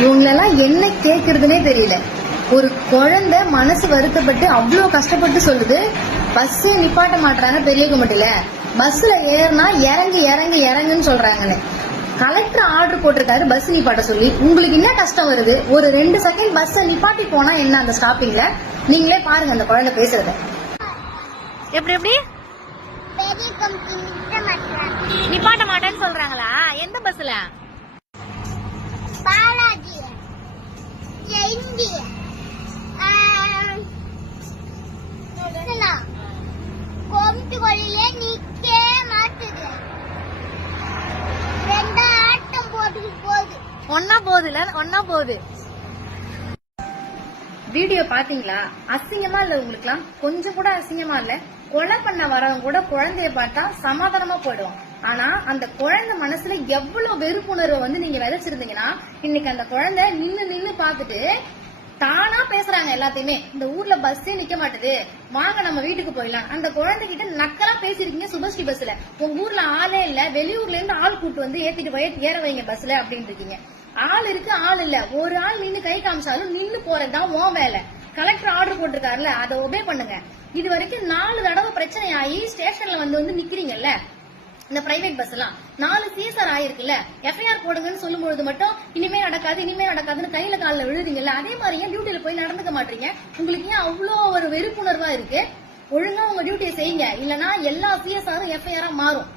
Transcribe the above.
இவங்களெல்லாம் என்ன கேக்குறதுனே தெரியல. ஒரு குழந்தை மனசு வருத்தப்பட்டு அவ்வளவு கஷ்டப்பட்டு சொல்லுது, பஸ்ஸே நிப்பாட்ட மாட்டாங்க பெரிய குமட்டில, பஸ்ல ஏறினா இறங்கி இறங்கி இறங்குன்னு சொல்றாங்கன்னு. கலெக்டர் ஆர்டர் போட்டிருக்காரு பஸ் நிப்பாட்ட சொல்லி. உங்களுக்கு என்ன கஷ்டம் வருது? ஒரு 2 செகண்ட் பஸ் நிப்பாட்டி போனா என்ன அந்த ஸ்டாப்பிங்ல? நீங்களே பாருங்க அந்த குழந்தை பேசுறத. எப்படி எப்படி நிப்பாட்ட மாட்டேன்னு சொல்றாங்களா? எந்த பஸ்ல? ஒன்னா போகுது. வீடியோ பாத்தீங்களா? அசிங்கமா இல்ல உங்களுக்குலாம்? கொஞ்சம் கூட அசிங்கமா இல்ல? கொலை பண்ண வரவங்க கூட குழந்தைய பார்த்தா சமாதானமா போயிடுவோம். ஆனா அந்த குழந்தை மனசுல எவ்வளவு வெறுப்புணர்வை நீங்க விதைச்சிருந்தீங்கன்னா, இன்னைக்கு அந்த குழந்தை நின்னு பாத்துட்டு தானா பேசுறாங்க எல்லாத்தையுமே. இந்த ஊர்ல பஸ்ஸே நிக்க மாட்டுது, வாங்க நம்ம வீட்டுக்கு போயிடலாம். அந்த குழந்தைகிட்ட நக்கலா பேசிருக்கீங்க சுபஸ்ரீ பஸ்ல. உங்க ஊர்ல ஆளே இல்ல, வெளியூர்ல இருந்து ஆள் கூட்டு வந்து ஏத்திட்டு போய் ஏற வைங்க பஸ்ல அப்படின்னு இருக்கீங்க. ஆள் இருக்கு, ஆள் இல்ல. ஒரு ஆள் நின்னு கை காமிச்சாலும் நின்னு போறதுதான் உன் வேலை. கலெக்டர் ஆர்டர் போட்டிருக்காருல, அதை ஒபே பண்ணுங்க. இது வரைக்கும் 4 தடவை பிரச்சனை ஆகி ஸ்டேஷன்ல வந்து நிக்கிறீங்கல்ல. இந்த பிரைவேட் பஸ் எல்லாம் 4 CSR ஆயிருக்குல்ல, எஃப்ஐஆர் போடுங்கன்னு சொல்லும்போது மட்டும் இனிமே நடக்காதுன்னு கையில காலில் விழுறீங்கல்ல. அதே மாதிரி ஏன் டியூட்டியில போய் நடந்துக்க மாட்டீங்க? உங்களுக்கு ஏன் அவ்வளோ ஒரு வெறுப்புணர்வா இருக்கு? ஒழுங்கா உங்க டியூட்டியை செய்யுங்க, இல்லன்னா எல்லா CSR-ம் FIR-ஆ மாறும்.